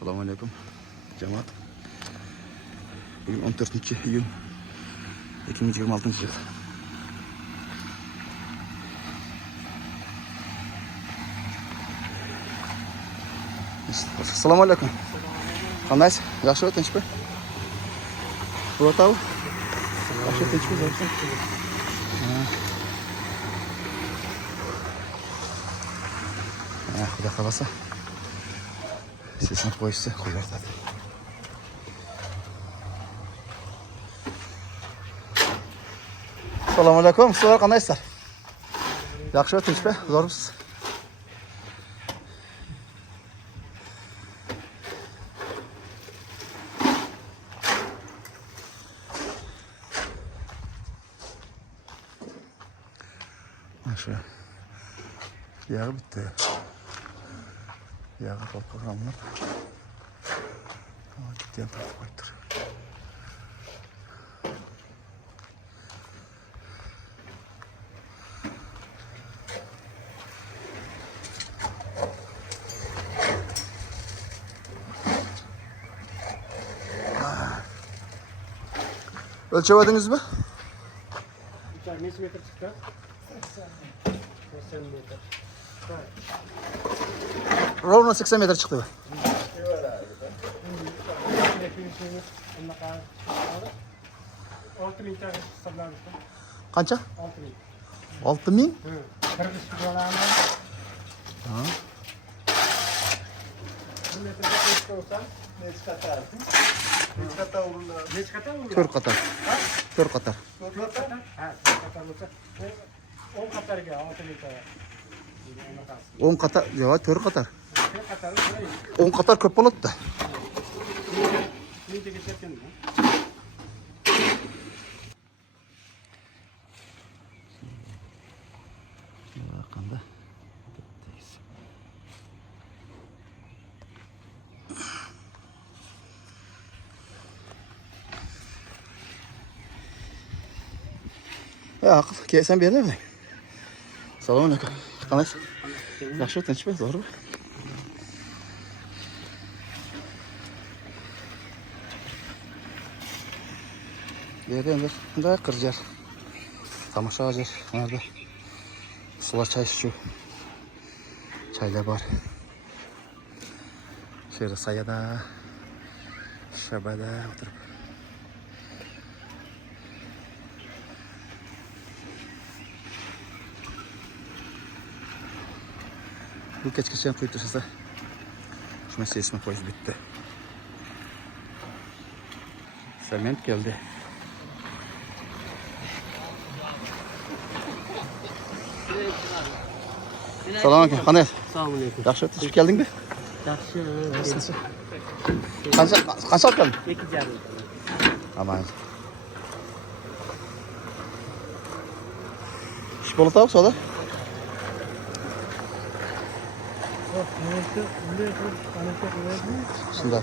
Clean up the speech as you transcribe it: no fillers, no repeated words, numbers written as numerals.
Assalamualaikum cemaat. Bugün 14. iyun 2026 yıl. Assalamualaikum. Qandaysiz? Yaxshi tinchmi? Bo'ladi. Yaxshi tinchmi o'zingizda? Xudo xolasa. Sesini qo'yishsa qo'yardi. Assalomualaikum. Sizlar qandaysizlar? Yaxshi tinchmi? Zo'rmisiz? Şu yağı bitti. Yağı kalkamlar. Ama gitti yan tarafı koydur. Ölçemediniz mi? Neç metre çıktı? 80 metre. Ровно 80 metre çıktı. 6000 tane sablamıştım. Qancha? 6000. 6000? Kırgız dolarlar. Ha. Bu metre kaç olsa? Neç katarsın? Neç kata olurlar? Neç kata mı? 4 qatar. 4 qatar. 4 kata? Ha, 4 kata olsa. 10 katarga 6000 tane. 10 qatar, yo'q, 4 qatar. 4 katarı burayı. 10 qatar ko'p bo'ladi-da. Neyse geçerken mi? Qanda? Ya, sen bir yerda. Assalomualaikum. Qanaysiz? Yaxshi, tinchmi? Zo'rmi? Bu yerda endi bunday qirjar. Tomosha jar. Nerede? Sular çay içiyor. Çaylar var. Şöyle sayada, şabada oturup. Bu keçkişen koyup dursa şu meselesine koyup bitti. Sement geldi. Selamünaleyküm. Qanday? Assalomualaikum. Yaxshi, tinchib keldingmi? Yaxshi. Qancha olib kelding? 2,5. Aman. İş bo'ladi soda? Shunday.